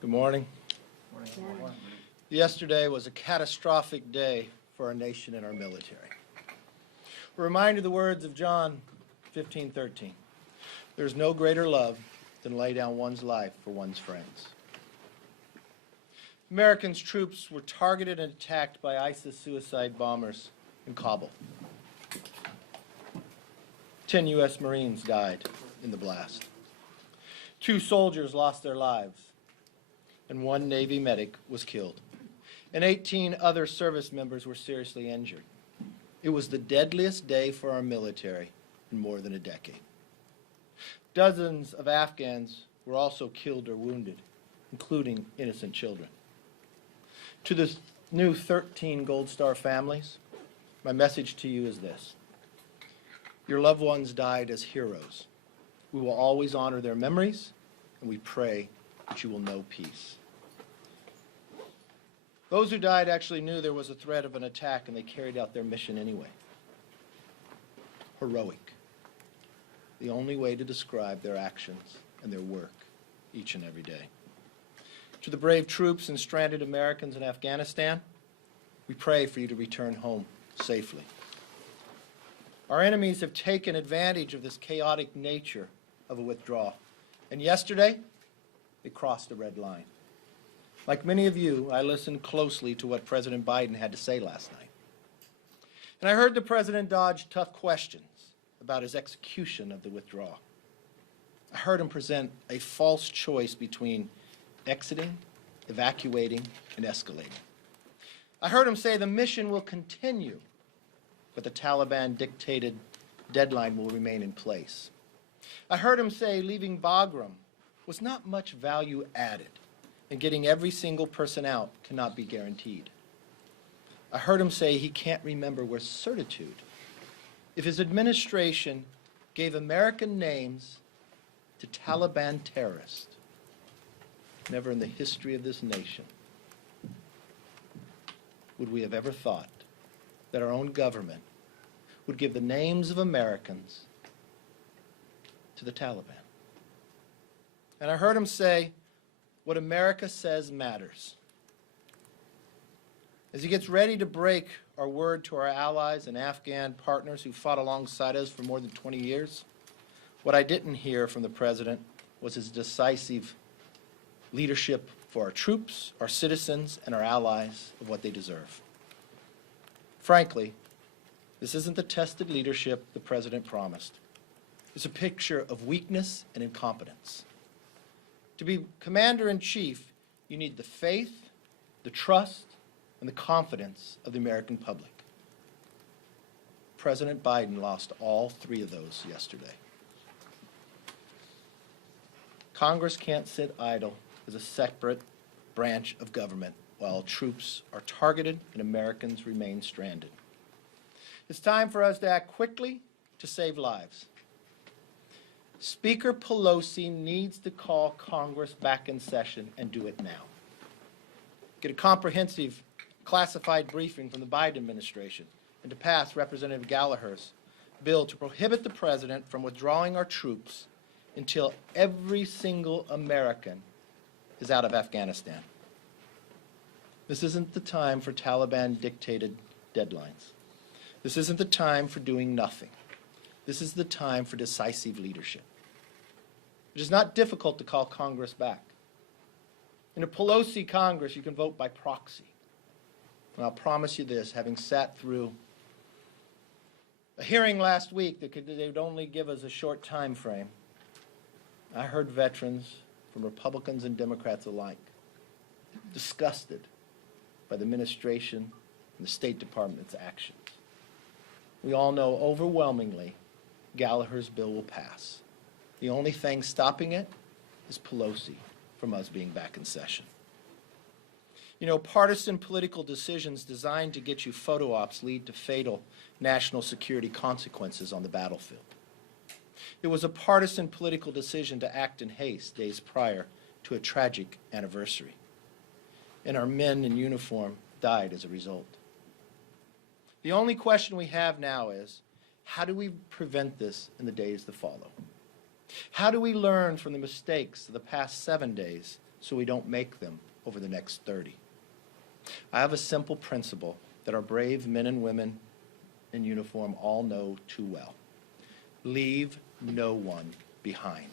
Good morning. Morning. Yesterday was a catastrophic day for our nation and our military. We're reminded of the words of John 15:13. There is no greater love than lay down one's life for one's friends. Americans' troops were targeted and attacked by ISIS suicide bombers in Kabul. 10 U.S. Marines died in the blast. 2 soldiers lost their lives, and 1 Navy medic was killed, and 18 other service members were seriously injured. It was the deadliest day for our military in more than a decade. Dozens of Afghans were also killed or wounded, including innocent children. To the new 13 Gold Star families, my message to you is this: your loved ones died as heroes. We will always honor their memories, and we pray that you will know peace. Those who died actually knew there was a threat of an attack, and they carried out their mission anyway. Heroic. The only way to describe their actions and their work each and every day. To the brave troops and stranded Americans in Afghanistan, we pray for you to return home safely. Our enemies have taken advantage of this chaotic nature of a withdrawal, and yesterday they crossed a red line. Like many of you, I listened closely to what President Biden had to say last night. And I heard the President dodge tough questions about his execution of the withdrawal. I heard him present a false choice between exiting, evacuating, and escalating. I heard him say the mission will continue, but the Taliban-dictated deadline will remain in place. I heard him say leaving Bagram was not much value added, and getting every single person out cannot be guaranteed. I heard him say he can't remember with certitude if his administration gave American names to Taliban terrorists. Never in the history of this nation would we have ever thought that our own government would give the names of Americans to the Taliban. And I heard him say, what America says matters. As he gets ready to break our word to our allies and Afghan partners who fought alongside us for more than 20 years, what I didn't hear from the President was his decisive leadership for our troops, our citizens, and our allies of what they deserve. Frankly, this isn't the tested leadership the President promised. It's a picture of weakness and incompetence. To be commander-in-chief, you need the faith, the trust, and the confidence of the American public. President Biden lost all 3 of those yesterday. Congress can't sit idle as a separate branch of government while troops are targeted and Americans remain stranded. It's time for us to act quickly to save lives. Speaker Pelosi needs to call Congress back in session and do it now. Get a comprehensive classified briefing from the Biden administration and to pass Representative Gallagher's bill to prohibit the President from withdrawing our troops until every single American is out of Afghanistan. This isn't the time for Taliban-dictated deadlines. This isn't the time for doing nothing. This is the time for decisive leadership. It is not difficult to call Congress back. In a Pelosi Congress, you can vote by proxy. And I'll promise you this, having sat through a hearing last week that they would only give us a short time frame, I heard veterans from Republicans and Democrats alike disgusted by the administration and the State Department's actions. We all know overwhelmingly Gallagher's bill will pass. The only thing stopping it is Pelosi from us being back in session. You know, partisan political decisions designed to get you photo ops lead to fatal national security consequences on the battlefield. It was a partisan political decision to act in haste days prior to a tragic anniversary. And our men in uniform died as a result. The only question we have now is, how do we prevent this in the days that follow? How do we learn from the mistakes of the past 7 days so we don't make them over the next 30. I have a simple principle that our brave men and women in uniform all know too well. Leave no one behind.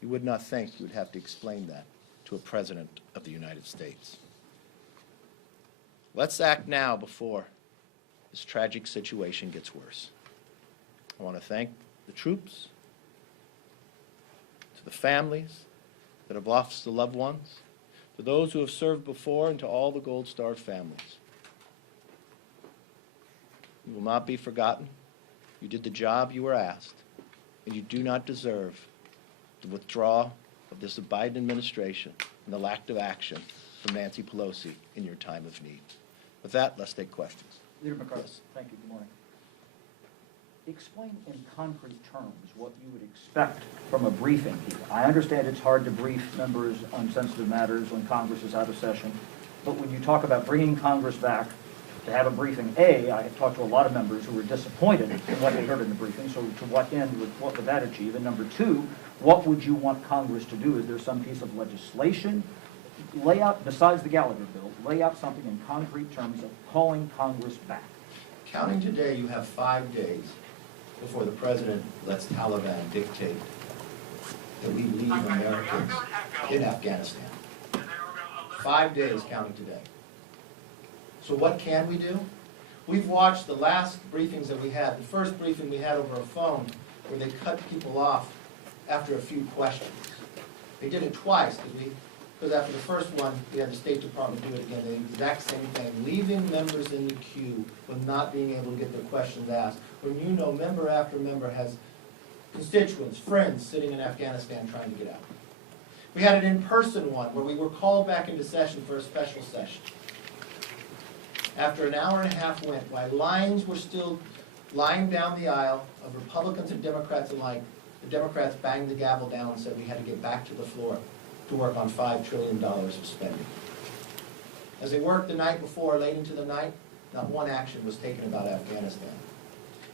You would not think you would have to explain that to a President of the United States. Let's act now before this tragic situation gets worse. I want to thank the troops, to the families that have lost the loved ones, to those who have served before, and to all the Gold Star families. You will not be forgotten. You did the job you were asked, and you do not deserve the withdrawal of this Biden administration and the lack of action from Nancy Pelosi in your time of need. With that, let's take questions. Leader McCarthy. Yes. Thank you. Good morning. Explain in concrete terms what you would expect from a briefing here. I understand it's hard to brief members on sensitive matters when Congress is out of session, but when you talk about bringing Congress back to have a briefing, A, I have talked to a lot of members who were disappointed in what they heard in the briefing, so to what end what would that achieve? And number two, what would you want Congress to do? Is there some piece of legislation? Lay out, besides the Gallagher bill, lay out something in concrete terms of calling Congress back. Counting today, you have 5 days before the President lets Taliban dictate that we leave Americans in Afghanistan. 5 days counting today. So what can we do? We've watched the last briefings that we had. The first briefing we had over a phone where they cut people off after a few questions. They did it twice because after the first one, we had the State Department do it again. The exact same thing, leaving members in the queue with not being able to get their questions asked. When you know member after member has constituents, friends sitting in Afghanistan trying to get out. We had an in-person one where we were called back into session for a special session. After an hour and a half went, while lines were still lying down the aisle of Republicans and Democrats alike, the Democrats banged the gavel down and said we had to get back to the floor to work on $5 trillion of spending. As they worked the night before, late into the night, not one action was taken about Afghanistan.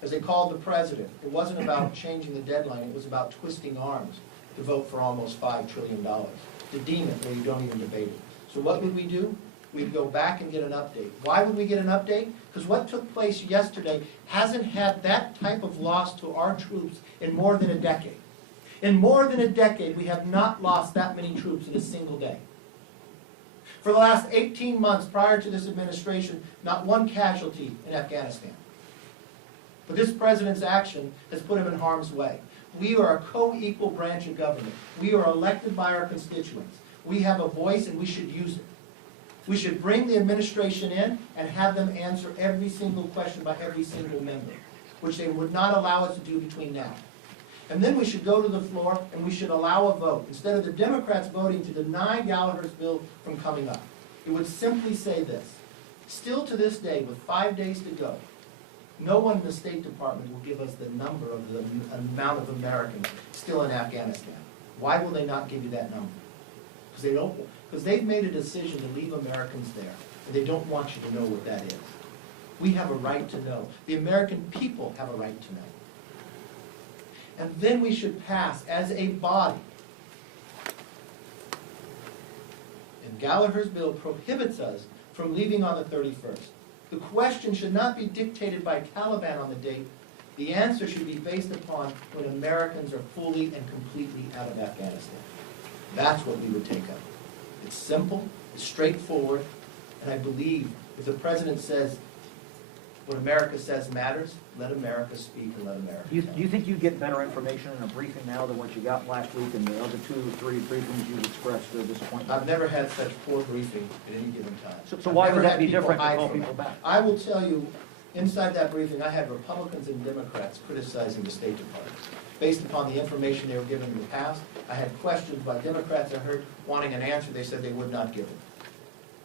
As they called the President, it wasn't about changing the deadline, it was about twisting arms to vote for almost $5 trillion, to deem it where you don't even debate it. So what would we do? We'd go back and get an update. Why would we get an update? Because what took place yesterday hasn't had that type of loss to our troops in more than a decade. In more than a decade, we have not lost that many troops in a single day. For the last 18 months prior to this administration, not one casualty in Afghanistan. But this president's action has put him in harm's way. We are a co-equal branch of government. We are elected by our constituents. We have a voice and we should use it. We should bring the administration in and have them answer every single question by every single member, which they would not allow us to do between now. And then we should go to the floor and we should allow a vote. Instead of the Democrats voting to deny Gallagher's bill from coming up, it would simply say this. Still to this day, with 5 days to go, no one in the State Department will give us the number of the amount of Americans still in Afghanistan. Why will they not give you that number? Because they've made a decision to leave Americans there, and they don't want you to know what that is. We have a right to know. The American people have a right to know. And then we should pass, as a body, and Gallagher's bill prohibits us from leaving on the 31st. The question should not be dictated by Taliban on the date. The answer should be based upon when Americans are fully and completely out of Afghanistan. That's what we would take up. It's simple, it's straightforward, and I believe if the President says what America says matters, let America speak and let America Do you think you get better information in a briefing now than what you got last week and the other 2 or 3 briefings you expressed disappointment? I've never had such poor briefing at any given time. So why would that be different to call people back? I will tell you, inside that briefing, I had Republicans and Democrats criticizing the State Department. Based upon the information they were given in the past, I had questions by Democrats I heard wanting an answer they said they would not give it.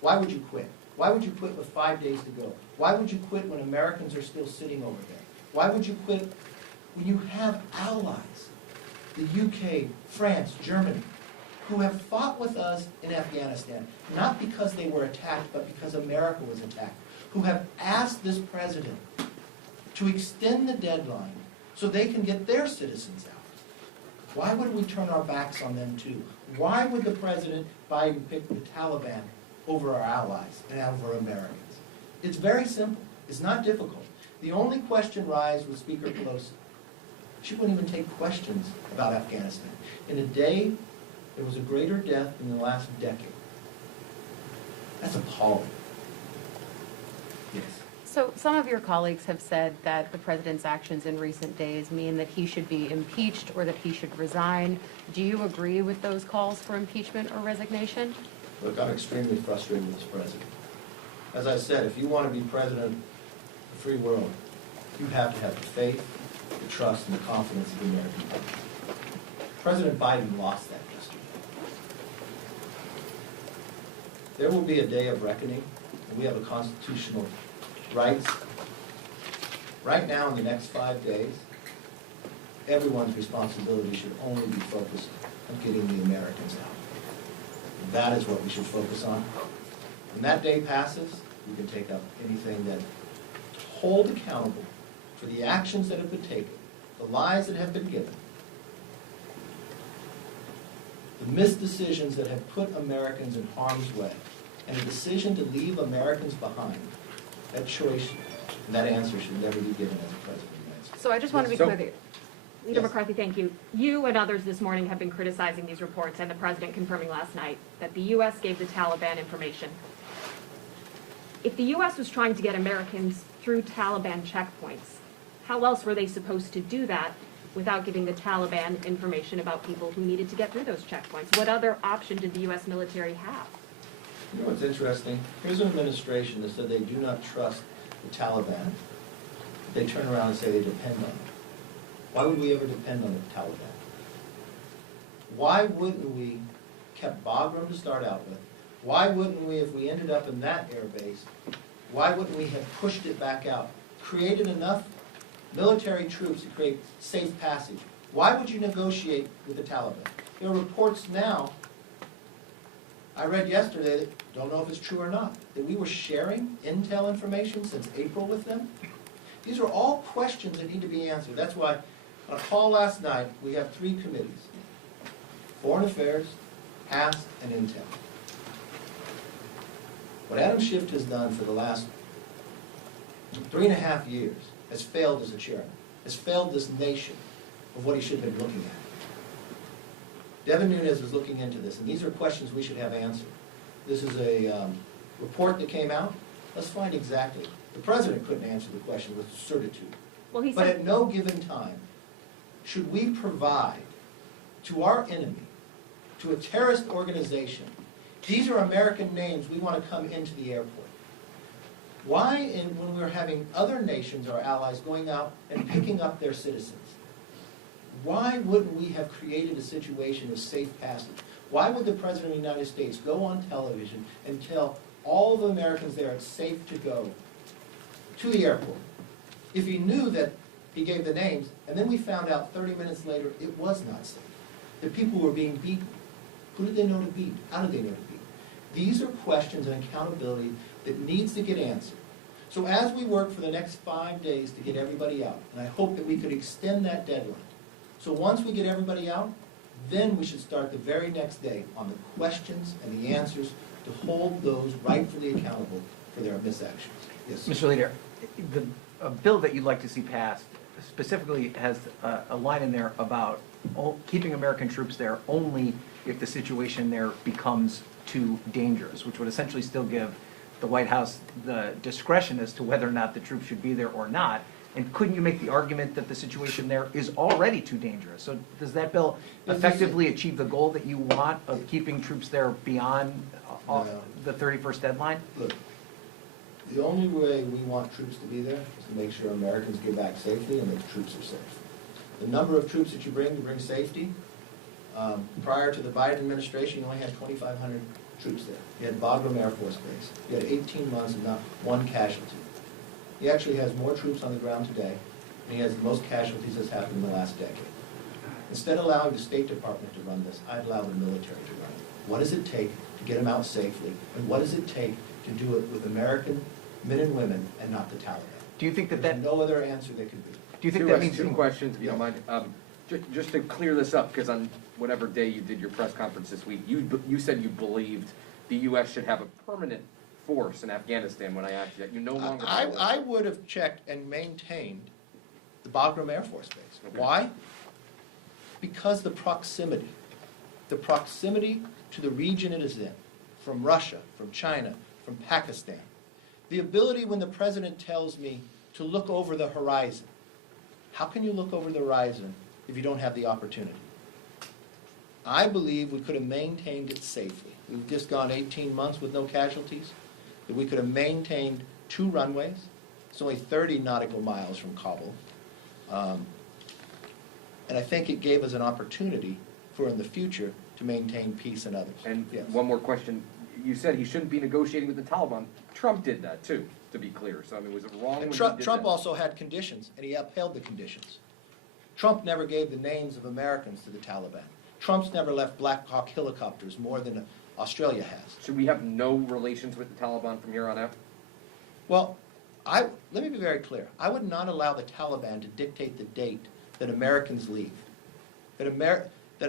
Why would you quit? Why would you quit with 5 days to go? Why would you quit when Americans are still sitting over there? Why would you quit when you have allies, the UK, France, Germany, who have fought with us in Afghanistan, not because they were attacked, but because America was attacked, who have asked this president to extend the deadline so they can get their citizens out. Why would we turn our backs on them too? Why would the President Biden pick the Taliban over our allies and over Americans? It's very simple. It's not difficult. The only question raised was Speaker Pelosi. She wouldn't even take questions about Afghanistan. In a day, there was a greater death in the last decade. That's appalling. Yes. So some of your colleagues have said that the president's actions in recent days mean that he should be impeached or that he should resign. Do you agree with those calls for impeachment or resignation? Look, I'm extremely frustrated with this president. As I said, if you want to be president of the free world, you have to have the faith, the trust, and the confidence of the American people. President Biden lost that yesterday. There will be a day of reckoning, and we have a constitutional rights. Right now, in the next 5 days, everyone's responsibility should only be focused on getting the Americans out. That is what we should focus on. When that day passes, we can take up anything that hold accountable for the actions that have been taken, the lies that have been given, the missed decisions that have put Americans in harm's way, and the decision to leave Americans behind. That choice and that answer should never be given as a president of the United States. So I just want to be clear that Leader Yes. McCarthy, thank you. You and others this morning have been criticizing these reports and the president confirming last night that the U.S. gave the Taliban information. If the U.S. was trying to get Americans through Taliban checkpoints, how else were they supposed to do that without giving the Taliban information about people who needed to get through those checkpoints? What other option did the U.S. military have? You know what's interesting? Here's an administration that said they do not trust the Taliban. They turn around and say they depend on them. Why would we ever depend on the Taliban? Why wouldn't we kept Bagram to start out with? Why wouldn't we, if we ended up in that air base, why wouldn't we have pushed it back out, created enough military troops to create safe passage? Why would you negotiate with the Taliban? There are reports now, I read yesterday, that don't know if it's true or not, that we were sharing intel information since April with them. These are all questions that need to be answered. That's why on a call last night, we have 3 committees: Foreign Affairs, HASC, and Intel. What Adam Schiff has done for the last 3.5 years has failed as a chairman, has failed this nation of what he should have been looking at. Devin Nunes is looking into this, and these are questions we should have answered. This is a report that came out. Let's find exactly. The president couldn't answer the question with certitude. Well, he But said, at no given time should we provide to our enemy, to a terrorist organization, these are American names, we want to come into the airport. Why, when we're having other nations, our allies, going out and picking up their citizens, why wouldn't we have created a situation of safe passage? Why would the President of the United States go on television and tell all the Americans there it's safe to go to the airport if he knew that he gave the names, and then we found out 30 minutes later it was not safe, that people were being beaten? Who did they know to beat? How did they know to beat? These are questions and accountability that needs to get answered. So as we work for the next 5 days to get everybody out, and I hope that we could extend that deadline, so once we get everybody out, then we should start the very next day on the questions and the answers to hold those rightfully accountable for their misactions. Yes. Mr. Leader, a bill that you'd like to see passed specifically has a line in there about keeping American troops there only if the situation there becomes too dangerous, which would essentially still give the White House the discretion as to whether or not the troops should be there or not. And couldn't you make the argument that the situation there is already too dangerous? So does that bill effectively achieve the goal that you want of keeping troops there beyond the 31st deadline? Look, the only way we want troops to be there is to make sure Americans get back safely and that the troops are safe. The number of troops that you bring to bring safety, prior to the Biden administration, you only had 2,500 troops there. You had Bagram Air Force Base. You had 18 months and not one casualty. He actually has more troops on the ground today, and he has the most casualties that's happened in the last decade. Instead of allowing the State Department to run this, I'd allow the military to run it. What does it take to get them out safely, and what does it take to do it with American men and women and not the Taliban? Do you think that There's no other answer they could be. do you think that means Two questions, if you don't Yeah. mind. Just to clear this up, because on whatever day you did your press conference this week, you said you believed the U.S. should have a permanent force in Afghanistan. When I asked you that, you no longer. I would have checked and maintained the Bagram Air Force Base. Okay. Why? Because the proximity to the region it is in, from Russia, from China, from Pakistan, the ability when the president tells me to look over the horizon. How can you look over the horizon if you don't have the opportunity? I believe we could have maintained it safely. We've just gone 18 months with no casualties. That we could have maintained 2 runways. It's only 30 nautical miles from Kabul. And I think it gave us an opportunity for in the future to maintain peace and others. And Yes. one more question. You said he shouldn't be negotiating with the Taliban. Trump did that too, to be clear. So I mean, was it wrong? And when Trump he did Trump that? also had conditions, and he upheld the conditions. Trump never gave the names of Americans to the Taliban. Trump's never left Black Hawk helicopters more than Australia has. Should we have no relations with the Taliban from here on out? Well, let me be very clear. I would not allow the Taliban to dictate the date that Americans leave. That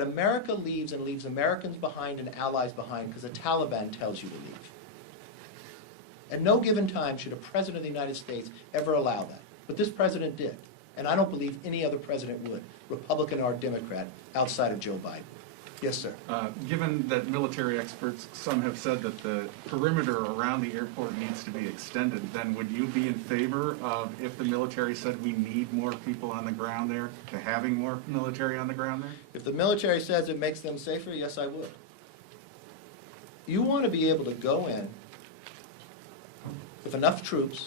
America leaves and leaves Americans behind and allies behind because the Taliban tells you to leave. At no given time should a president of the United States ever allow that. But this president did. And I don't believe any other president would, Republican or Democrat, outside of Joe Biden. Yes, sir. Given that military experts, some have said that the perimeter around the airport needs to be extended, then would you be in favor of, if the military said we need more people on the ground there, to having more military on the ground there? If the military says it makes them safer, yes, I would. You want to be able to go in with enough troops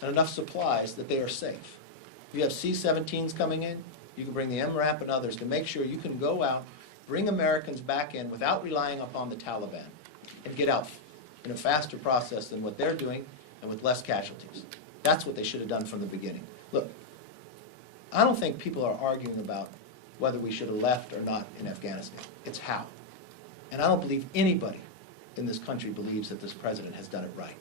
and enough supplies that they are safe. You have C-17s coming in, you can bring the MRAP and others to make sure you can go out, bring Americans back in without relying upon the Taliban, and get out in a faster process than what they're doing and with less casualties. That's what they should have done from the beginning. Look, I don't think people are arguing about whether we should have left or not in Afghanistan. It's how. And I don't believe anybody in this country believes that this president has done it right.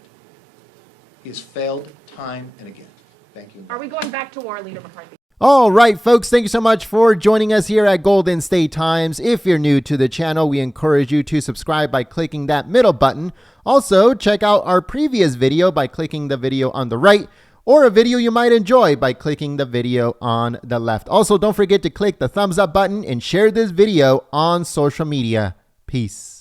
He has failed time and again. Thank you. Are we going back to war, Leader McCarthy? All right, folks, thank you so much for joining us here at Golden State Times. If you're new to the channel, we encourage you to subscribe by clicking that middle button. Also, check out our previous video by clicking the video on the right, or a video you might enjoy by clicking the video on the left. Also, don't forget to click the thumbs up button and share this video on social media. Peace.